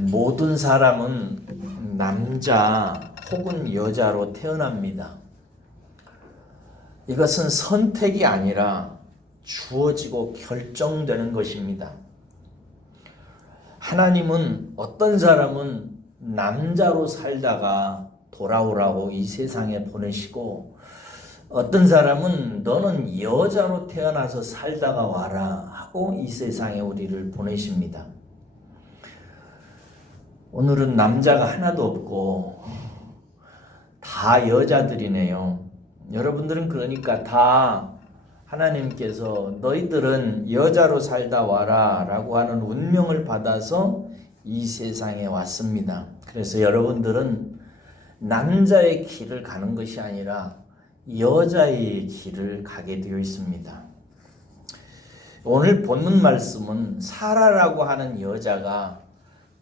모든 사람은 남자 혹은 여자로 태어납니다. 이것은 선택이 아니라 주어지고 결정되는 것입니다. 하나님은 어떤 사람은 남자로 살다가 돌아오라고 이 세상에 보내시고, 어떤 사람은 너는 여자로 태어나서 살다가 와라 하고 이 세상에 우리를 보내십니다. 오늘은 남자가 하나도 없고 다 여자들이네요. 여러분들은 그러니까 다 하나님께서 너희들은 여자로 살다 와라 라고 하는 운명을 받아서 이 세상에 왔습니다. 그래서 여러분들은 남자의 길을 가는 것이 아니라 여자의 길을 가게 되어 있습니다. 오늘 본문 말씀은 사라라고 하는 여자가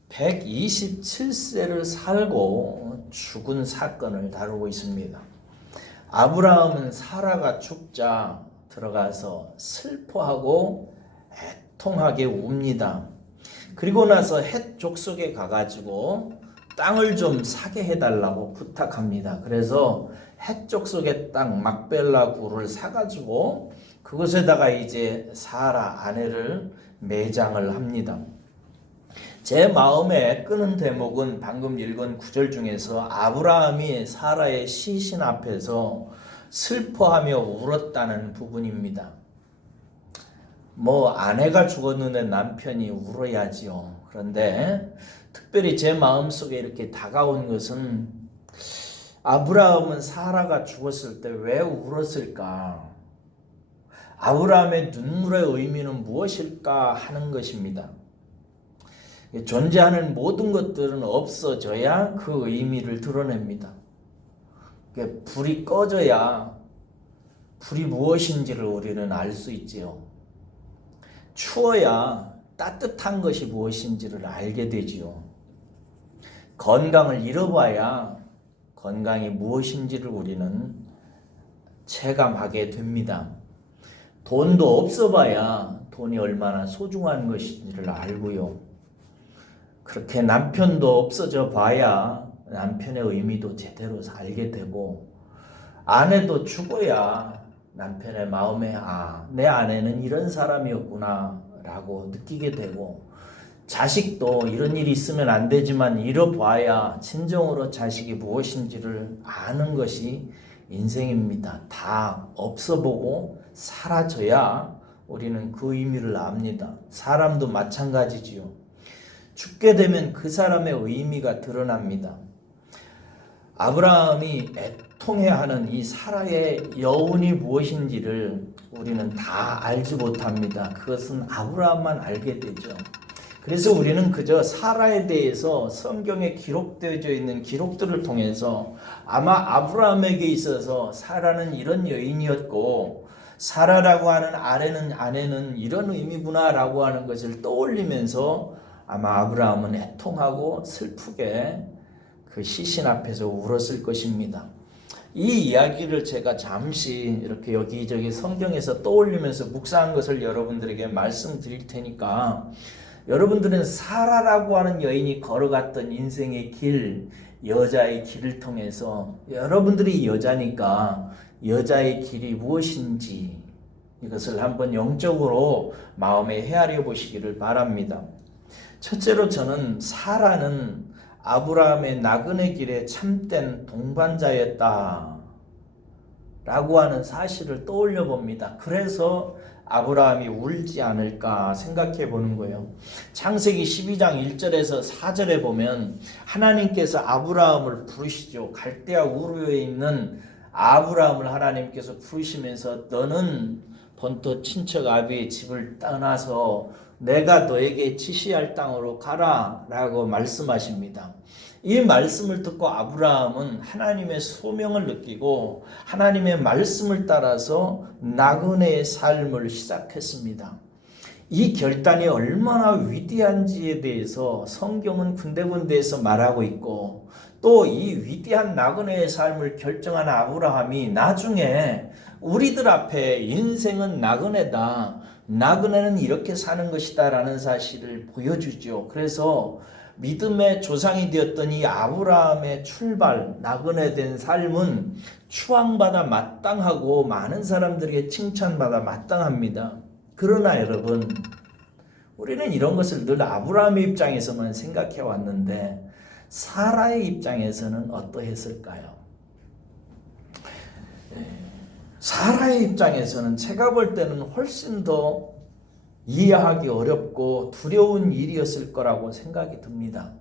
127세를 살고 죽은 사건을 다루고 있습니다. 아브라함은 사라가 죽자 들어가서 슬퍼하고 애통하게 웁니다. 그리고 나서 헷 족속에 가가지고 땅을 좀 사게 해달라고 부탁합니다. 그래서 헷 족속의 땅 막벨라 굴을 사가지고 그것에다가 이제 사라 아내를 매장을 합니다. 제 마음에 끄는 대목은 방금 읽은 9절 중에서 아브라함이 사라의 시신 앞에서 슬퍼하며 울었다는 부분입니다. 아내가 죽었는데 남편이 울어야지요. 그런데 특별히 제 마음속에 이렇게 다가온 것은 아브라함은 사라가 죽었을 때 왜 울었을까? 아브라함의 눈물의 의미는 무엇일까 하는 것입니다. 존재하는 모든 것들은 없어져야 그 의미를 드러냅니다. 불이 꺼져야 불이 무엇인지를 우리는 알 수 있지요. 추워야 따뜻한 것이 무엇인지를 알게 되지요. 건강을 잃어봐야 건강이 무엇인지를 우리는 체감하게 됩니다. 돈도 없어봐야 돈이 얼마나 소중한 것인지를 알고요. 그렇게 남편도 없어져 봐야 남편의 의미도 제대로 알게 되고, 아내도 죽어야 남편의 마음에 내 아내는 이런 사람이었구나 라고 느끼게 되고, 자식도 이런 일이 있으면 안 되지만 잃어봐야 진정으로 자식이 무엇인지를 아는 것이 인생입니다. 다 없어보고 사라져야 우리는 그 의미를 압니다. 사람도 마찬가지지요. 죽게 되면 그 사람의 의미가 드러납니다. 아브라함이 애통해하는 이 사라의 여운이 무엇인지를 우리는 다 알지 못합니다. 그것은 아브라함만 알게 되죠. 그래서 우리는 그저 사라에 대해서 성경에 기록되어져 있는 기록들을 통해서 아마 아브라함에게 있어서 사라는 이런 여인이었고 사라라고 하는 아내는 이런 의미구나 라고 하는 것을 떠올리면서 아마 아브라함은 애통하고 슬프게 그 시신 앞에서 울었을 것입니다. 이 이야기를 제가 잠시 이렇게 여기저기 성경에서 떠올리면서 묵상한 것을 여러분들에게 말씀드릴 테니까, 여러분들은 사라라고 하는 여인이 걸어갔던 인생의 길, 여자의 길을 통해서 여러분들이 여자니까 여자의 길이 무엇인지 이것을 한번 영적으로 마음에 헤아려 보시기를 바랍니다. 첫째로 저는 사라는 아브라함의 나그네 길에 참된 동반자였다 라고 하는 사실을 떠올려 봅니다. 그래서 아브라함이 울지 않을까 생각해 보는 거예요. 창세기 12장 1절에서 4절에 보면 하나님께서 아브라함을 부르시죠. 갈대아 우르에 있는 아브라함을 하나님께서 부르시면서 너는 본토 친척 아비의 집을 떠나서 내가 너에게 지시할 땅으로 가라 라고 말씀하십니다. 이 말씀을 듣고 아브라함은 하나님의 소명을 느끼고 하나님의 말씀을 따라서 나그네의 삶을 시작했습니다. 이 결단이 얼마나 위대한지에 대해서 성경은 군데군데에서 말하고 있고, 또 이 위대한 나그네의 삶을 결정한 아브라함이 나중에 우리들 앞에 인생은 나그네다, 나그네는 이렇게 사는 것이다 라는 사실을 보여주죠. 그래서 믿음의 조상이 되었던 이 아브라함의 출발, 나그네 된 삶은 추앙받아 마땅하고 많은 사람들에게 칭찬받아 마땅합니다. 그러나 여러분, 우리는 이런 것을 늘 아브라함의 입장에서만 생각해 왔는데 사라의 입장에서는 어떠했을까요? 사라의 입장에서는 제가 볼 때는 훨씬 더 이해하기 어렵고 두려운 일이었을 거라고 생각이 듭니다.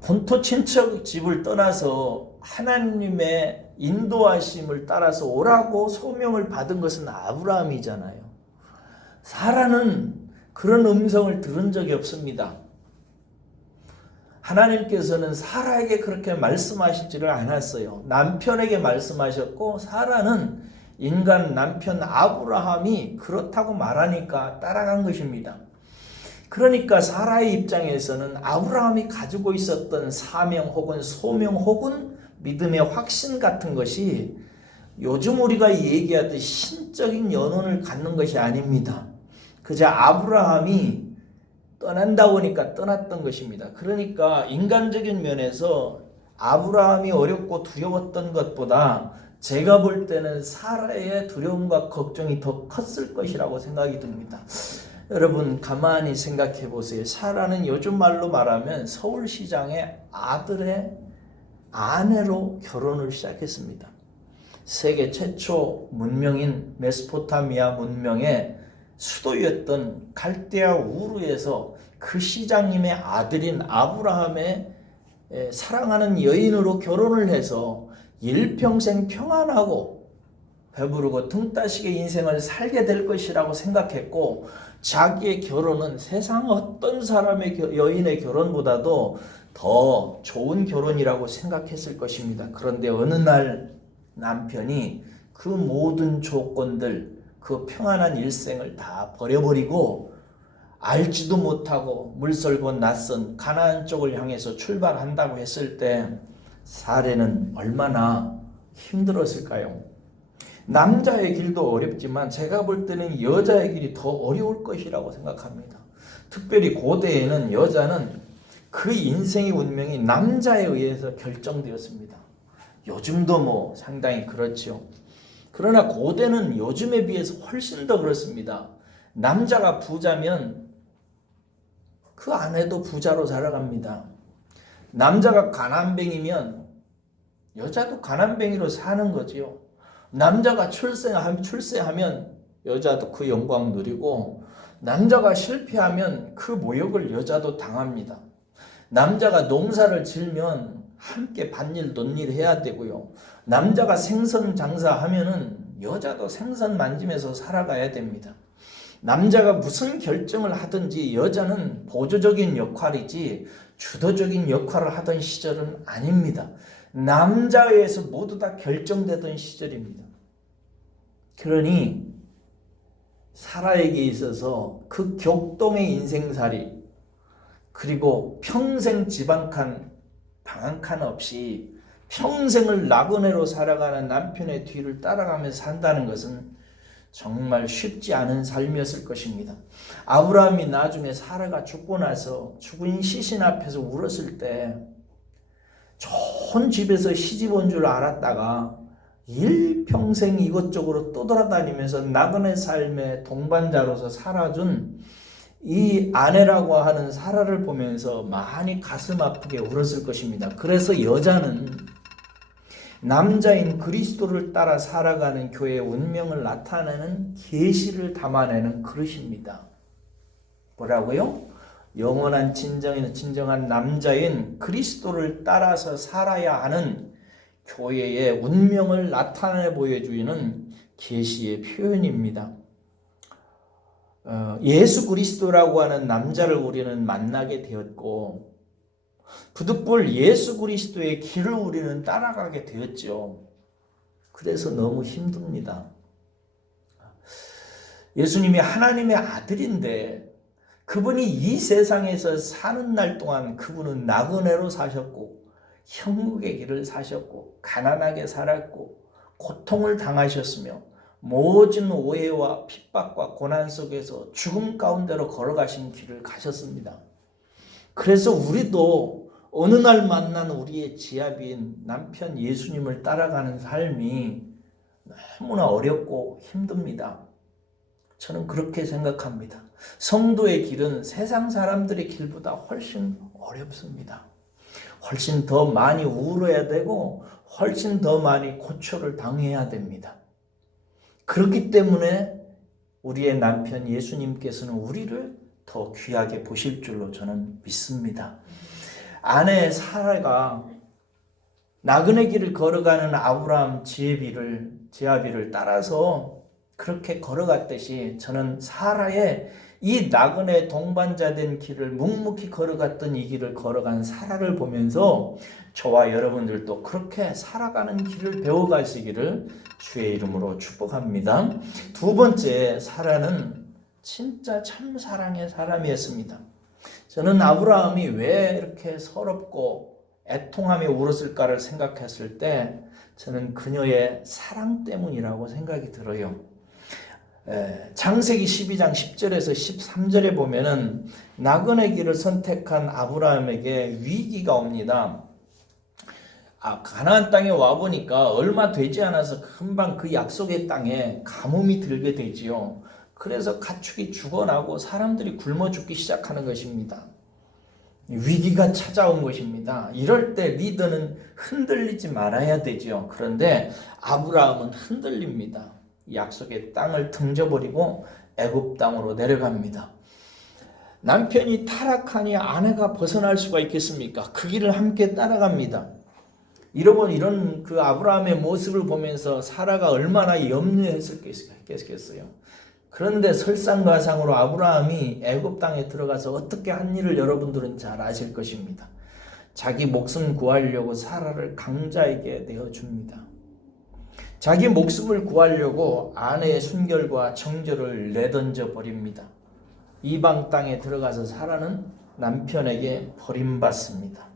본토 친척 집을 떠나서 하나님의 인도하심을 따라서 오라고 소명을 받은 것은 아브라함이잖아요. 사라는 그런 음성을 들은 적이 없습니다. 하나님께서는 사라에게 그렇게 말씀하시지를 않았어요. 남편에게 말씀하셨고 사라는 인간 남편 아브라함이 그렇다고 말하니까 따라간 것입니다. 그러니까 사라의 입장에서는 아브라함이 가지고 있었던 사명 혹은 소명 혹은 믿음의 확신 같은 것이 요즘 우리가 얘기하듯 신적인 연원을 갖는 것이 아닙니다. 그저 아브라함이 떠난다고 하니까 떠났던 것입니다. 그러니까 인간적인 면에서 아브라함이 어렵고 두려웠던 것보다 제가 볼 때는 사라의 두려움과 걱정이 더 컸을 것이라고 생각이 듭니다. 여러분 가만히 생각해 보세요. 사라는 요즘 말로 말하면 서울시장의 아들의 아내로 결혼을 시작했습니다. 세계 최초 문명인 메소포타미아 문명의 수도였던 갈대아 우르에서 그 시장님의 아들인 아브라함의 사랑하는 여인으로 결혼을 해서 일평생 평안하고 배부르고 등 따시게 인생을 살게 될 것이라고 생각했고 자기의 결혼은 세상 어떤 사람의 여인의 결혼보다도 더 좋은 결혼이라고 생각했을 것입니다. 그런데 어느 날 남편이 그 모든 조건들, 그 평안한 일생을 다 버려버리고 알지도 못하고 물설고 낯선 가나안 쪽을 향해서 출발한다고 했을 때 사례는 얼마나 힘들었을까요? 남자의 길도 어렵지만 제가 볼 때는 여자의 길이 더 어려울 것이라고 생각합니다. 특별히 고대에는 여자는 그 인생의 운명이 남자에 의해서 결정되었습니다. 요즘도 뭐 상당히 그렇죠. 그러나 고대는 요즘에 비해서 훨씬 더 그렇습니다. 남자가 부자면 그 아내도 부자로 살아갑니다. 남자가 가난뱅이면 여자도 가난뱅이로 사는 거지요. 남자가 출세하면 여자도 그 영광 누리고 남자가 실패하면 그 모욕을 여자도 당합니다. 남자가 농사를 지으면 함께 밭일 논일 해야 되고요. 남자가 생선 장사하면은 여자도 생선 만지면서 살아가야 됩니다. 남자가 무슨 결정을 하든지 여자는 보조적인 역할이지 주도적인 역할을 하던 시절은 아닙니다. 남자에 의해서 모두 다 결정되던 시절입니다. 그러니 사라에게 있어서 그 격동의 인생살이 그리고 평생 방 한 칸 없이 평생을 나그네로 살아가는 남편의 뒤를 따라가면서 산다는 것은 정말 쉽지 않은 삶이었을 것입니다. 아브라함이 나중에 사라가 죽고 나서 죽은 시신 앞에서 울었을 때 좋은 집에서 시집 온 줄 알았다가 일평생 이것저것 떠돌아다니면서 나그네 삶의 동반자로서 살아준 이 아내라고 하는 사라를 보면서 많이 가슴 아프게 울었을 것입니다. 그래서 여자는 남자인 그리스도를 따라 살아가는 교회의 운명을 나타내는 계시를 담아내는 그릇입니다. 뭐라고요? 영원한 진정한 남자인 그리스도를 따라서 살아야 하는 교회의 운명을 나타내 보여주는 계시의 표현입니다. 예수 그리스도라고 하는 남자를 우리는 만나게 되었고 부득불 예수 그리스도의 길을 우리는 따라가게 되었죠. 그래서 너무 힘듭니다. 예수님이 하나님의 아들인데 그분이 이 세상에서 사는 날 동안 그분은 나그네로 사셨고 형국의 길을 사셨고 가난하게 살았고 고통을 당하셨으며 모든 오해와 핍박과 고난 속에서 죽음 가운데로 걸어가신 길을 가셨습니다. 그래서 우리도 어느 날 만난 우리의 지압인 남편 예수님을 따라가는 삶이 너무나 어렵고 힘듭니다. 저는 그렇게 생각합니다. 성도의 길은 세상 사람들의 길보다 훨씬 어렵습니다. 훨씬 더 많이 우울해야 되고 훨씬 더 많이 고초를 당해야 됩니다. 그렇기 때문에 우리의 남편 예수님께서는 우리를 더 귀하게 보실 줄로 저는 믿습니다. 아내 사라가 나그네 길을 걸어가는 아브라함 지아비를 따라서 그렇게 걸어갔듯이 저는 사라의 이 나그네 동반자된 길을 묵묵히 걸어갔던 이 길을 걸어간 사라를 보면서 저와 여러분들도 그렇게 살아가는 길을 배워가시기를 주의 이름으로 축복합니다. 두 번째, 사라는 진짜 참 사랑의 사람이었습니다. 저는 아브라함이 왜 이렇게 서럽고 애통하며 울었을까를 생각했을 때 저는 그녀의 사랑 때문이라고 생각이 들어요. 창세기 12장 10절에서 13절에 보면은 나그네 길을 선택한 아브라함에게 위기가 옵니다. 가나안 땅에 와보니까 얼마 되지 않아서 금방 그 약속의 땅에 가뭄이 들게 되지요. 그래서 가축이 죽어나고 사람들이 굶어 죽기 시작하는 것입니다. 위기가 찾아온 것입니다. 이럴 때 리더는 흔들리지 말아야 되죠. 그런데 아브라함은 흔들립니다. 약속의 땅을 등져버리고 애굽 땅으로 내려갑니다. 남편이 타락하니 아내가 벗어날 수가 있겠습니까? 그 길을 함께 따라갑니다. 이런 그 아브라함의 모습을 보면서 사라가 얼마나 염려했겠어요. 그런데 설상가상으로 아브라함이 애굽 땅에 들어가서 어떻게 한 일을 여러분들은 잘 아실 것입니다. 자기 목숨 구하려고 사라를 강자에게 내어줍니다. 자기 목숨을 구하려고 아내의 순결과 정절을 내던져 버립니다. 이방 땅에 들어가서 사라는 남편에게 버림받습니다.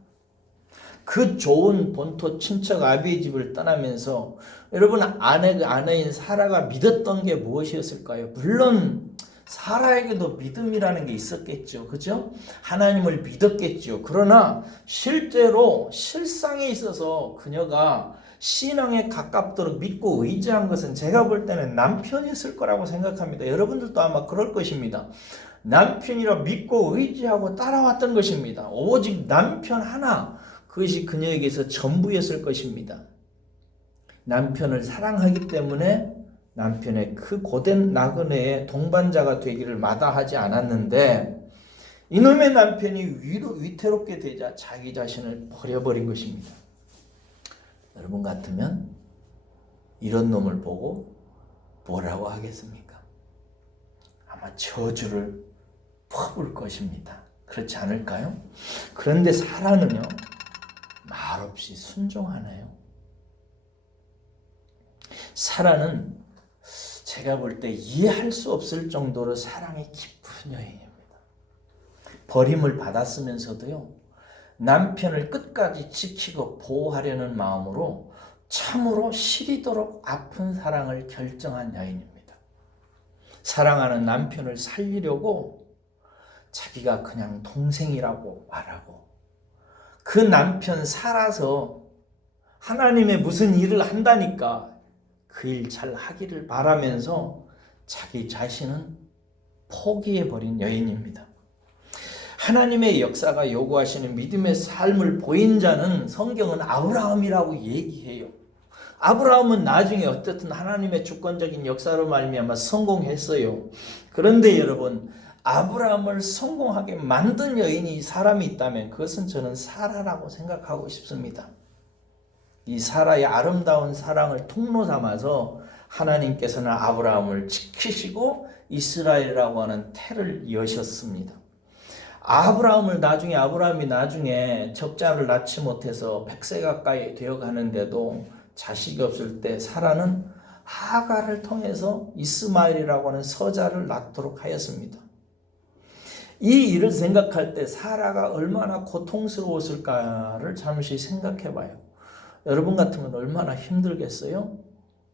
그 좋은 본토 친척 아비의 집을 떠나면서 여러분 아내인 사라가 믿었던 게 무엇이었을까요? 물론 사라에게도 믿음이라는 게 있었겠죠. 그죠? 하나님을 믿었겠죠. 그러나 실제로 실상에 있어서 그녀가 신앙에 가깝도록 믿고 의지한 것은 제가 볼 때는 남편이었을 거라고 생각합니다. 여러분들도 아마 그럴 것입니다. 남편이라 믿고 의지하고 따라왔던 것입니다. 오직 남편 하나, 그것이 그녀에게서 전부였을 것입니다. 남편을 사랑하기 때문에 남편의 그 고된 나그네의 동반자가 되기를 마다하지 않았는데 이놈의 남편이 위태롭게 되자 자기 자신을 버려버린 것입니다. 여러분 같으면 이런 놈을 보고 뭐라고 하겠습니까? 아마 저주를 퍼부을 것입니다. 그렇지 않을까요? 그런데 사라는요, 말없이 순종하나요? 사라는 제가 볼 때 이해할 수 없을 정도로 사랑이 깊은 여인입니다. 버림을 받았으면서도요, 남편을 끝까지 지키고 보호하려는 마음으로 참으로 시리도록 아픈 사랑을 결정한 여인입니다. 사랑하는 남편을 살리려고 자기가 그냥 동생이라고 말하고 그 남편 살아서 하나님의 무슨 일을 한다니까 그 일 잘 하기를 바라면서 자기 자신은 포기해버린 여인입니다. 하나님의 역사가 요구하시는 믿음의 삶을 보인 자는 성경은 아브라함이라고 얘기해요. 아브라함은 나중에 어쨌든 하나님의 주권적인 역사로 말미암아 성공했어요. 그런데 여러분, 아브라함을 성공하게 만든 여인이 사람이 있다면 그것은 저는 사라라고 생각하고 싶습니다. 이 사라의 아름다운 사랑을 통로 삼아서 하나님께서는 아브라함을 지키시고 이스라엘이라고 하는 태를 여셨습니다. 아브라함이 나중에 적자를 낳지 못해서 100세 가까이 되어 가는데도 자식이 없을 때 사라는 하갈을 통해서 이스마엘이라고 하는 서자를 낳도록 하였습니다. 이 일을 생각할 때 사라가 얼마나 고통스러웠을까를 잠시 생각해 봐요. 여러분 같으면 얼마나 힘들겠어요?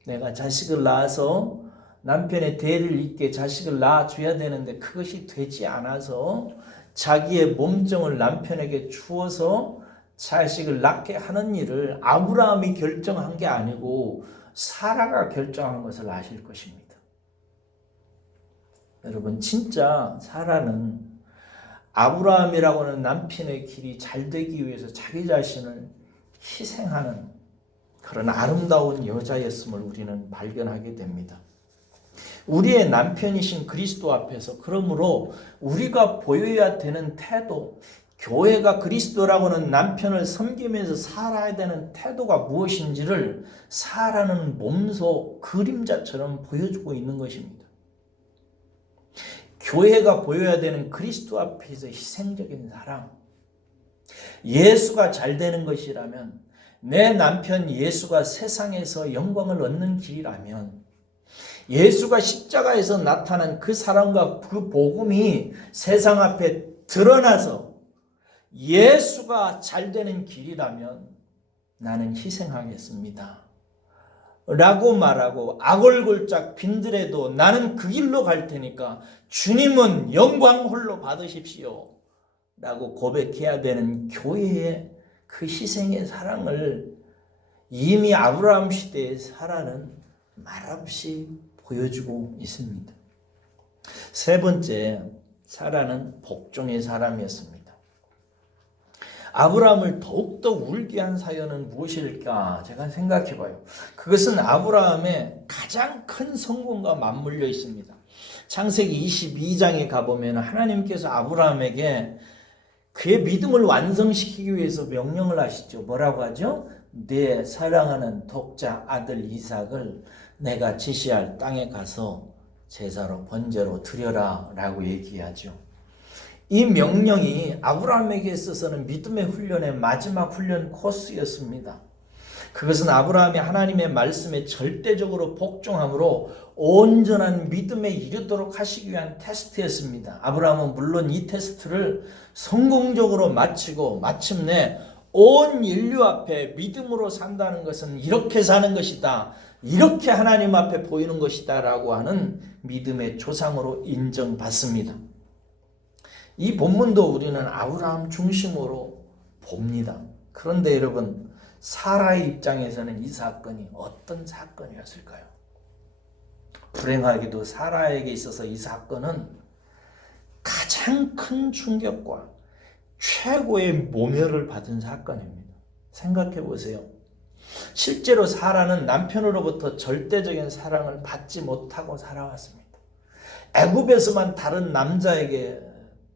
내가 자식을 낳아서 남편의 대를 잇게 자식을 낳아줘야 되는데 그것이 되지 않아서 자기의 몸종을 남편에게 주어서 자식을 낳게 하는 일을 아브라함이 결정한 게 아니고 사라가 결정한 것을 아실 것입니다. 여러분, 진짜 사라는 아브라함이라고 하는 남편의 길이 잘 되기 위해서 자기 자신을 희생하는 그런 아름다운 여자였음을 우리는 발견하게 됩니다. 우리의 남편이신 그리스도 앞에서 그러므로 우리가 보여야 되는 태도, 교회가 그리스도라고 하는 남편을 섬기면서 살아야 되는 태도가 무엇인지를 사라는 몸소 그림자처럼 보여주고 있는 것입니다. 교회가 보여야 되는 그리스도 앞에서 희생적인 사랑, 예수가 잘 되는 것이라면, 내 남편 예수가 세상에서 영광을 얻는 길이라면, 예수가 십자가에서 나타난 그 사랑과 그 복음이 세상 앞에 드러나서 예수가 잘 되는 길이라면 나는 희생하겠습니다 라고 말하고, 악을골짝 빈들에도 나는 그 길로 갈 테니까 주님은 영광 홀로 받으십시오 라고 고백해야 되는 교회의 그 희생의 사랑을 이미 아브라함 시대의 사라는 말없이 보여주고 있습니다. 세 번째, 사라는 복종의 사람이었습니다. 아브라함을 더욱더 울게 한 사연은 무엇일까? 제가 생각해 봐요. 그것은 아브라함의 가장 큰 성공과 맞물려 있습니다. 창세기 22장에 가보면 하나님께서 아브라함에게 그의 믿음을 완성시키기 위해서 명령을 하시죠. 뭐라고 하죠? 내 사랑하는 독자 아들 이삭을 내가 지시할 땅에 가서 제사로 번제로 드려라 라고 얘기하죠. 이 명령이 아브라함에게 있어서는 믿음의 훈련의 마지막 훈련 코스였습니다. 그것은 아브라함이 하나님의 말씀에 절대적으로 복종함으로 온전한 믿음에 이르도록 하시기 위한 테스트였습니다. 아브라함은 물론 이 테스트를 성공적으로 마치고 마침내 온 인류 앞에 믿음으로 산다는 것은 이렇게 사는 것이다, 이렇게 하나님 앞에 보이는 것이다 라고 하는 믿음의 조상으로 인정받습니다. 이 본문도 우리는 아브라함 중심으로 봅니다. 그런데 여러분, 사라의 입장에서는 이 사건이 어떤 사건이었을까요? 불행하게도 사라에게 있어서 이 사건은 가장 큰 충격과 최고의 모멸을 받은 사건입니다. 생각해 보세요. 실제로 사라는 남편으로부터 절대적인 사랑을 받지 못하고 살아왔습니다. 애굽에서만 다른 남자에게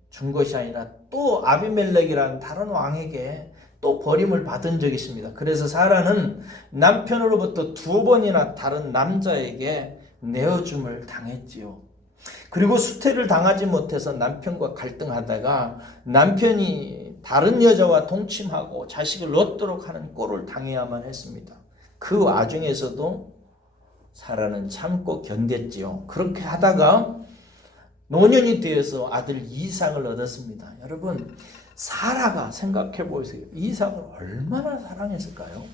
준 것이 아니라 또 아비멜렉이라는 다른 왕에게 또 버림을 받은 적이 있습니다. 그래서 사라는 남편으로부터 2번이나 다른 남자에게 내어줌을 당했지요. 그리고 수태를 당하지 못해서 남편과 갈등하다가 남편이 다른 여자와 동침하고 자식을 얻도록 하는 꼴을 당해야만 했습니다. 그 와중에서도 사라는 참고 견뎠지요. 그렇게 하다가 노년이 되어서 아들 이삭을 얻었습니다. 여러분, 사라가 생각해 보세요. 이삭을 얼마나 사랑했을까요?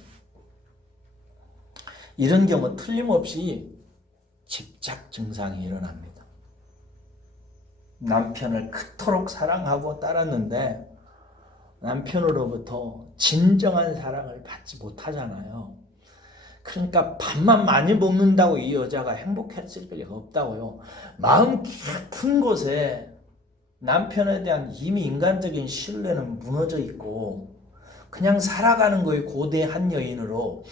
이런 경우 틀림없이 집착 증상이 일어납니다. 남편을 그토록 사랑하고 따랐는데 남편으로부터 진정한 사랑을 받지 못하잖아요. 그러니까 밥만 많이 먹는다고 이 여자가 행복했을 리가 없다고요. 마음 깊은 곳에 남편에 대한 이미 인간적인 신뢰는 무너져 있고 그냥 살아가는 거예요. 고대한 여인으로.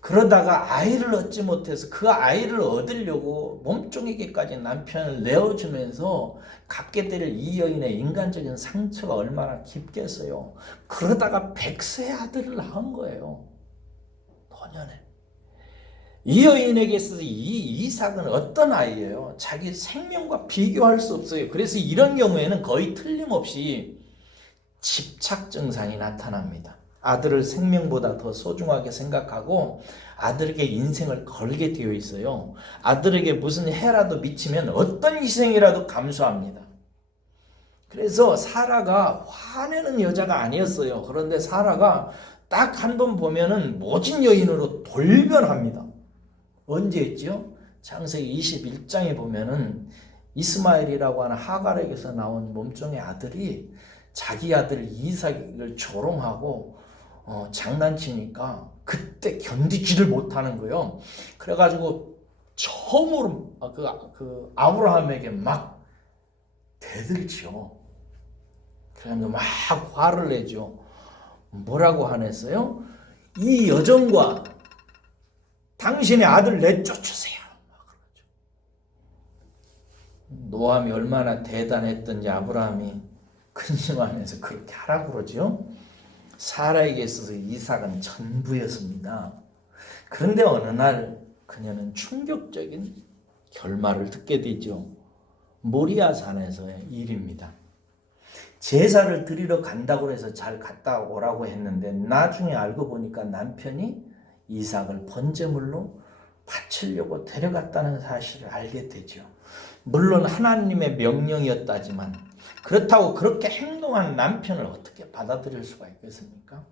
그러다가 아이를 얻지 못해서 그 아이를 얻으려고 몸종에게까지 남편을 내어주면서 갖게 될 이 여인의 인간적인 상처가 얼마나 깊겠어요. 그러다가 100세의 아들을 낳은 거예요. 노년에. 이 여인에게 있어서 이 이삭은 어떤 아이예요? 자기 생명과 비교할 수 없어요. 그래서 이런 경우에는 거의 틀림없이 집착 증상이 나타납니다. 아들을 생명보다 더 소중하게 생각하고 아들에게 인생을 걸게 되어 있어요. 아들에게 무슨 해라도 미치면 어떤 희생이라도 감수합니다. 그래서 사라가 화내는 여자가 아니었어요. 그런데 사라가 딱 한 번 보면은 모진 여인으로 돌변합니다. 언제 했죠? 창세기 21장에 보면은 이스마엘이라고 하는 하갈에게서 나온 몸종의 아들이 자기 아들 이삭을 조롱하고 장난치니까 그때 견디지를 못하는 거예요. 그래가지고 처음으로 그 아브라함에게 막 대들죠. 그러면서 막 화를 내죠. 뭐라고 하냈어요? 이 여종과 당신의 아들 내쫓으세요. 노함이 얼마나 대단했던지 아브라함이 근심하면서 그렇게 하라고 그러죠. 사라에게 있어서 이삭은 전부였습니다. 그런데 어느 날 그녀는 충격적인 결말을 듣게 되죠. 모리아 산에서의 일입니다. 제사를 드리러 간다고 해서 잘 갔다 오라고 했는데 나중에 알고 보니까 남편이 이삭을 번제물로 바치려고 데려갔다는 사실을 알게 되죠. 물론 하나님의 명령이었다지만 그렇다고 그렇게 행동한 남편을 어떻게 받아들일 수가 있겠습니까?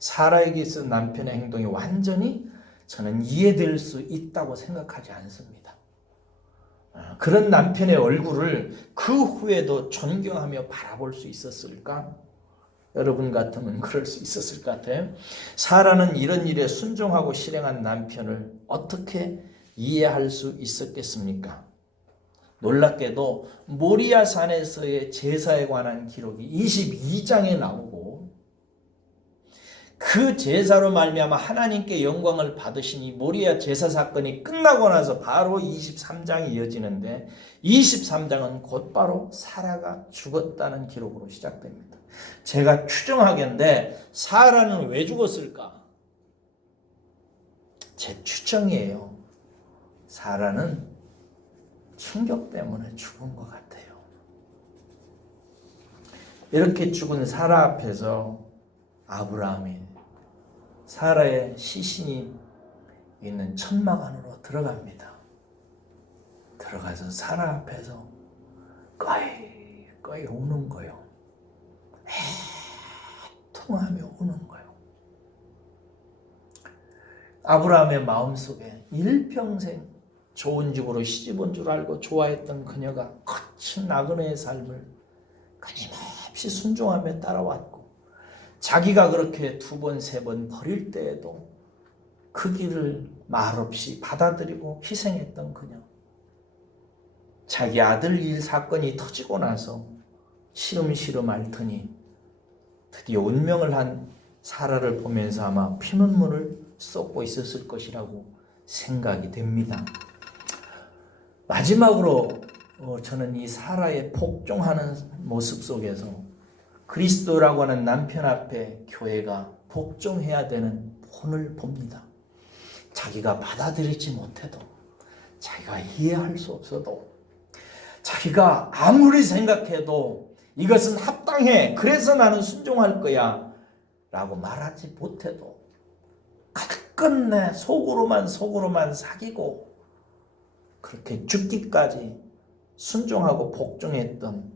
사라에게 있어 남편의 행동이 완전히 저는 이해될 수 있다고 생각하지 않습니다. 그런 남편의 얼굴을 그 후에도 존경하며 바라볼 수 있었을까? 여러분 같으면 그럴 수 있었을 것 같아요. 사라는 이런 일에 순종하고 실행한 남편을 어떻게 이해할 수 있었겠습니까? 놀랍게도 모리아 산에서의 제사에 관한 기록이 22장에 나오고 그 제사로 말미암아 하나님께 영광을 받으시니 모리아 제사 사건이 끝나고 나서 바로 23장이 이어지는데 23장은 곧바로 사라가 죽었다는 기록으로 시작됩니다. 제가 추정하건대 사라는 왜 죽었을까? 제 추정이에요. 사라는 충격 때문에 죽은 것 같아요. 이렇게 죽은 사라 앞에서 아브라함이 사라의 시신이 있는 천막 안으로 들어갑니다. 들어가서 사라 앞에서 꺼이 우는 거예요. 애통하며 우는 거예요. 아브라함의 마음속에 일평생 좋은 집으로 시집 온 줄 알고 좋아했던 그녀가 거친 나그네의 삶을 끊임없이 순종하며 따라왔고 자기가 그렇게 2번, 3번 버릴 때에도 그 길을 말없이 받아들이고 희생했던 그녀. 자기 아들 일 사건이 터지고 나서 시름시름 앓더니 드디어 운명을 한 사라를 보면서 아마 피눈물을 쏟고 있었을 것이라고 생각이 됩니다. 마지막으로 저는 이 사라의 복종하는 모습 속에서 그리스도라고 하는 남편 앞에 교회가 복종해야 되는 본을 봅니다. 자기가 받아들이지 못해도, 자기가 이해할 수 없어도, 자기가 아무리 생각해도 이것은 합당해, 그래서 나는 순종할 거야 라고 말하지 못해도 끝끝내 속으로만 사귀고 그렇게 죽기까지 순종하고 복종했던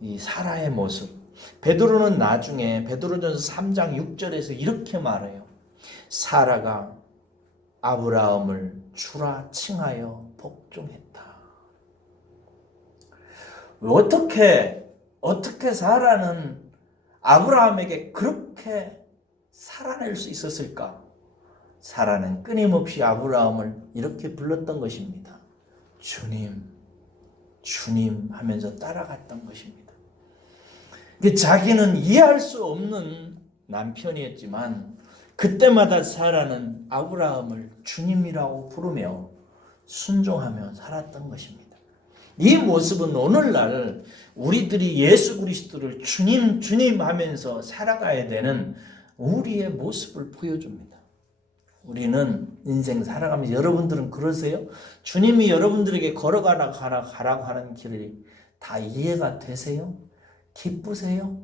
이 사라의 모습. 베드로는 나중에 베드로전서 3장 6절에서 이렇게 말해요. 사라가 아브라함을 주라 칭하여 복종했다. 어떻게 사라는 아브라함에게 그렇게 살아낼 수 있었을까? 사라는 끊임없이 아브라함을 이렇게 불렀던 것입니다. 주님, 주님 하면서 따라갔던 것입니다. 자기는 이해할 수 없는 남편이었지만 그때마다 사라는 아브라함을 주님이라고 부르며 순종하며 살았던 것입니다. 이 모습은 오늘날 우리들이 예수 그리스도를 주님, 주님 하면서 살아가야 되는 우리의 모습을 보여줍니다. 우리는 인생 살아가면서 여러분들은 그러세요? 주님이 여러분들에게 걸어가라고 하는 길이 다 이해가 되세요? 기쁘세요?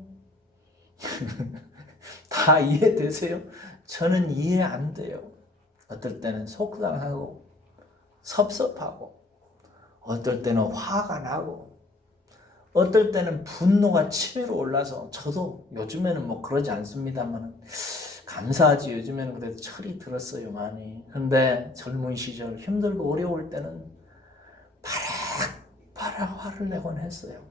다 이해되세요? 저는 이해 안 돼요. 어떨 때는 속상하고 섭섭하고 어떨 때는 화가 나고 어떨 때는 분노가 치밀어 올라서 저도 요즘에는 뭐 그러지 않습니다만 감사하지. 요즘에는 그래도 철이 들었어요, 많이. 근데 젊은 시절 힘들고 어려울 때는 바락 화를 내곤 했어요.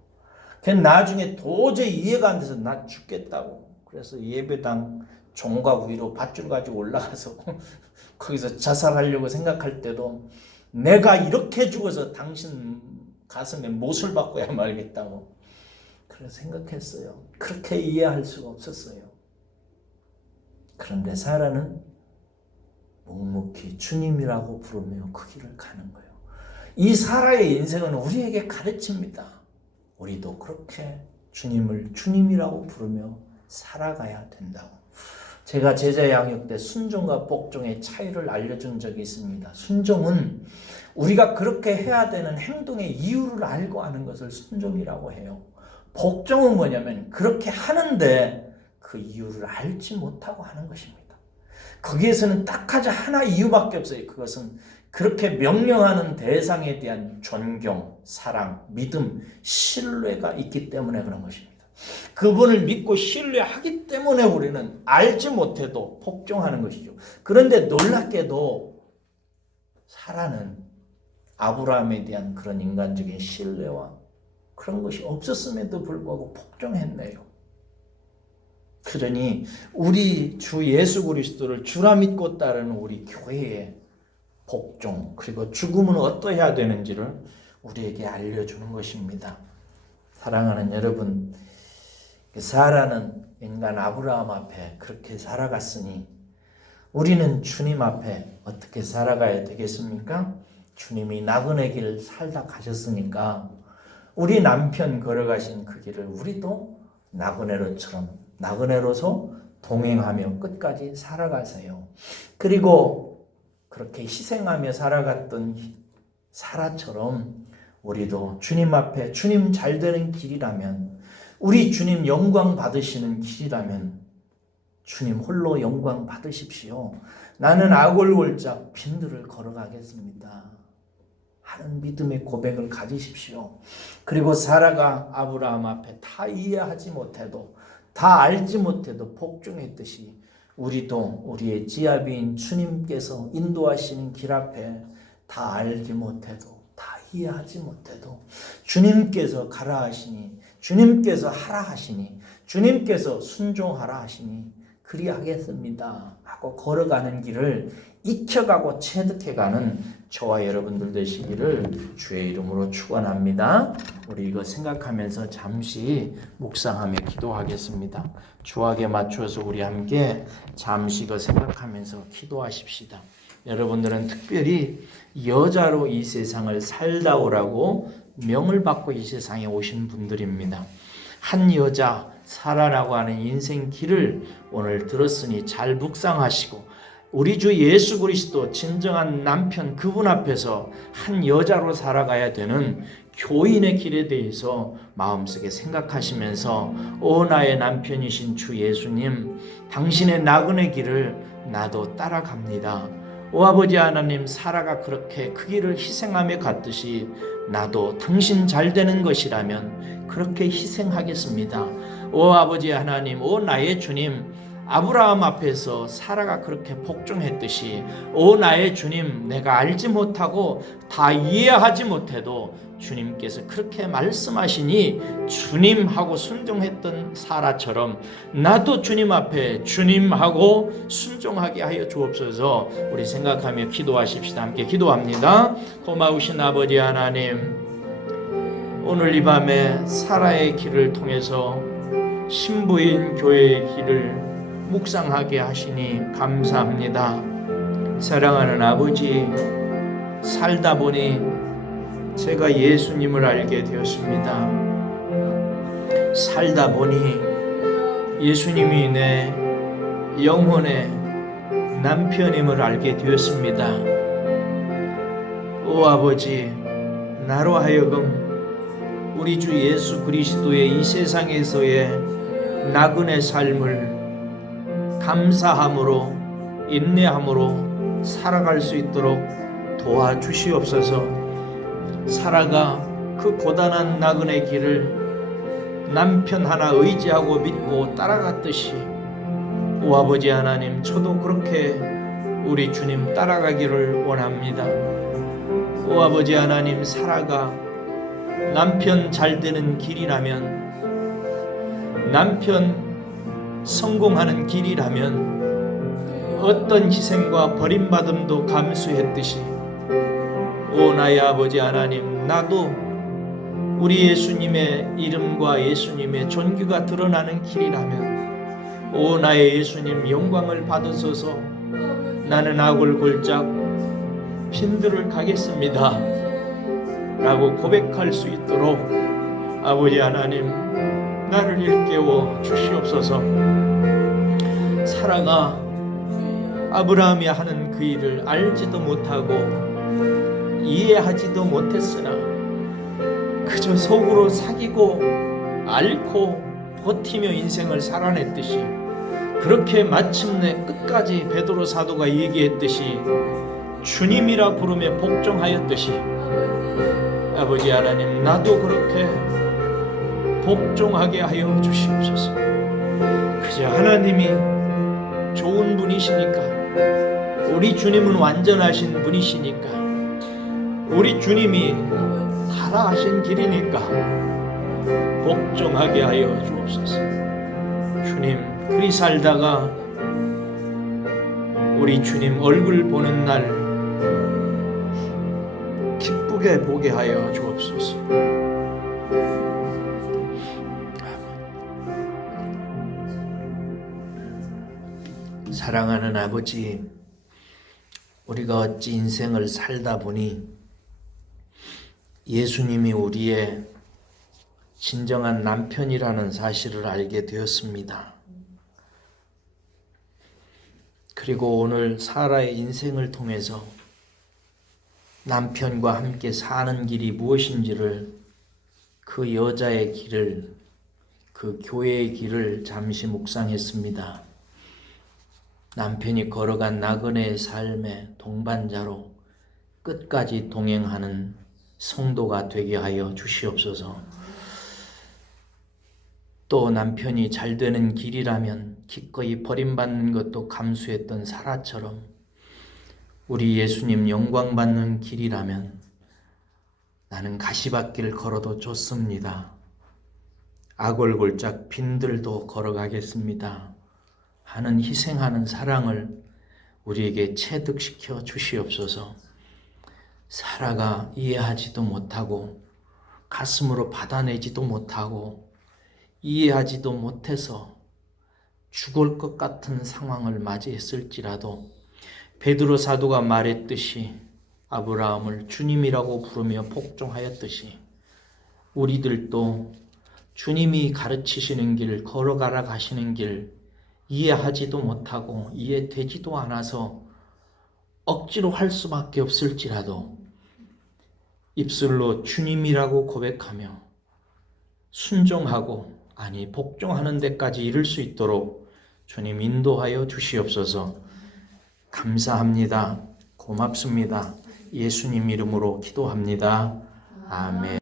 걔 나중에 도저히 이해가 안 돼서 나 죽겠다고. 그래서 예배당 종각 위로 밧줄 가지고 올라가서 거기서 자살하려고 생각할 때도 내가 이렇게 죽어서 당신 가슴에 못을 박고야 말겠다고 그래서 생각했어요. 그렇게 이해할 수가 없었어요. 그런데 사라는 묵묵히 주님이라고 부르며 그 길을 가는 거예요. 이 사라의 인생은 우리에게 가르칩니다. 우리도 그렇게 주님을 주님이라고 부르며 살아가야 된다고. 제가 제자 양육 때 순종과 복종의 차이를 알려준 적이 있습니다. 순종은 우리가 그렇게 해야 되는 행동의 이유를 알고 하는 것을 순종이라고 해요. 복종은 뭐냐면 그렇게 하는데 그 이유를 알지 못하고 하는 것입니다. 거기에서는 딱 하나 이유밖에 없어요. 그것은 그렇게 명령하는 대상에 대한 존경, 사랑, 믿음, 신뢰가 있기 때문에 그런 것입니다. 그분을 믿고 신뢰하기 때문에 우리는 알지 못해도 복종하는 것이죠. 그런데 놀랍게도 사라는 아브라함에 대한 그런 인간적인 신뢰와 그런 것이 없었음에도 불구하고 복종했네요. 그러니 우리 주 예수 그리스도를 주라 믿고 따르는 우리 교회의 복종 그리고 죽음은 어떠해야 되는지를 우리에게 알려주는 것입니다. 사랑하는 여러분, 사라는 인간 아브라함 앞에 그렇게 살아갔으니 우리는 주님 앞에 어떻게 살아가야 되겠습니까? 주님이 나그네 길을 살다 가셨으니까 우리 남편 걸어가신 그 길을 우리도 나그네로서 동행하며 끝까지 살아가세요. 그리고 그렇게 희생하며 살아갔던 사라처럼 우리도 주님 앞에 주님 잘 되는 길이라면 우리 주님 영광 받으시는 길이라면 주님 홀로 영광 받으십시오. 나는 아골골짝 빈들을 걸어가겠습니다 하는 믿음의 고백을 가지십시오. 그리고 사라가 아브라함 앞에 다 이해하지 못해도 다 알지 못해도 복종했듯이 우리도 우리의 지아비인 주님께서 인도하시는 길 앞에 다 알지 못해도 다 이해하지 못해도 주님께서 가라 하시니 주님께서 하라 하시니 주님께서 순종하라 하시니 그리하겠습니다 하고 걸어가는 길을 익혀가고 체득해가는 저와 여러분들 되시기를 주의 이름으로 축원합니다. 우리 이거 생각하면서 잠시 묵상하며 기도하겠습니다. 주악에 맞춰서 우리 함께 잠시 이거 생각하면서 기도하십시다. 여러분들은 특별히 여자로 이 세상을 살다 오라고 명을 받고 이 세상에 오신 분들입니다. 한 여자 사라라고 하는 인생 길을 오늘 들었으니 잘 묵상하시고 우리 주 예수 그리스도 진정한 남편 그분 앞에서 한 여자로 살아가야 되는 교인의 길에 대해서 마음속에 생각하시면서 오 나의 남편이신 주 예수님 당신의 나그네 길을 나도 따라갑니다. 오 아버지 하나님 사라가 그렇게 그 길을 희생하며 갔듯이 나도 당신 잘 되는 것이라면 그렇게 희생하겠습니다. 오 아버지 하나님 오 나의 주님 아브라함 앞에서 사라가 그렇게 복종했듯이 오 나의 주님 내가 알지 못하고 다 이해하지 못해도 주님께서 그렇게 말씀하시니 주님하고 순종했던 사라처럼 나도 주님 앞에 주님하고 순종하게 하여 주옵소서. 우리 생각하며 기도하십시다. 함께 기도합니다. 고마우신 아버지 하나님 오늘 이 밤에 사라의 길을 통해서 신부인 교회의 길을 묵상하게 하시니 감사합니다. 사랑하는 아버지 살다 보니 제가 예수님을 알게 되었습니다. 살다 보니 예수님이 내 영혼의 남편임을 알게 되었습니다. 오 아버지 나로 하여금 우리 주 예수 그리스도의 이 세상에서의 나그네 삶을 감사함으로 인내함으로 살아갈 수 있도록 도와주시옵소서. 사라가 그 고단한 나그네 길을 남편 하나 의지하고 믿고 따라갔듯이 오 아버지 하나님, 저도 그렇게 우리 주님 따라가기를 원합니다. 오 아버지 하나님, 사라가 남편 잘 되는 길이라면, 남편 성공하는 길이라면 어떤 희생과 버림받음도 감수했듯이, 오 나의 아버지 하나님, 나도 우리 예수님의 이름과 예수님의 존귀가 드러나는 길이라면, 오 나의 예수님 영광을 받으소서. 나는 악을 골짝 핀들을 가겠습니다 라고 고백할 수 있도록 아버지 하나님, 나를 일깨워 주시옵소서. 사라가 아브라함이 하는 그 일을 알지도 못하고 이해하지도 못했으나 그저 속으로 사귀고 앓고 버티며 인생을 살아냈듯이, 그렇게 마침내 끝까지 베드로 사도가 얘기했듯이 주님이라 부르며 복종하였듯이, 아버지 하나님, 나도 그렇게 복종하게 하여 주시옵소서. 그저 하나님이 좋은 분이시니까, 우리 주님은 완전하신 분이시니까, 우리 주님이 가라 하신 길이니까 복종하게 하여 주옵소서. 주님, 그리 살다가 우리 주님 얼굴 보는 날 기쁘게 보게 하여 주옵소서. 사랑하는 아버지, 우리가 어찌 인생을 살다 보니 예수님이 우리의 진정한 남편이라는 사실을 알게 되었습니다. 그리고 오늘 사라의 인생을 통해서 남편과 함께 사는 길이 무엇인지를, 그 여자의 길을, 그 교회의 길을 잠시 묵상했습니다. 남편이 걸어간 나그네의 삶의 동반자로 끝까지 동행하는 성도가 되게 하여 주시옵소서. 또 남편이 잘 되는 길이라면 기꺼이 버림받는 것도 감수했던 사라처럼, 우리 예수님 영광 받는 길이라면 나는 가시밭길 걸어도 좋습니다. 악월골짝 빈들도 걸어가겠습니다 하는 희생하는 사랑을 우리에게 체득시켜 주시옵소서. 사라가 이해하지도 못하고 가슴으로 받아내지도 못하고 이해하지도 못해서 죽을 것 같은 상황을 맞이했을지라도 베드로 사도가 말했듯이 아브라함을 주님이라고 부르며 복종하였듯이, 우리들도 주님이 가르치시는 길, 걸어가라 가시는 길 이해하지도 못하고 이해되지도 않아서 억지로 할 수밖에 없을지라도 입술로 주님이라고 고백하며 순종하고, 아니 복종하는 데까지 이를 수 있도록 주님 인도하여 주시옵소서. 감사합니다. 고맙습니다. 예수님 이름으로 기도합니다. 아멘.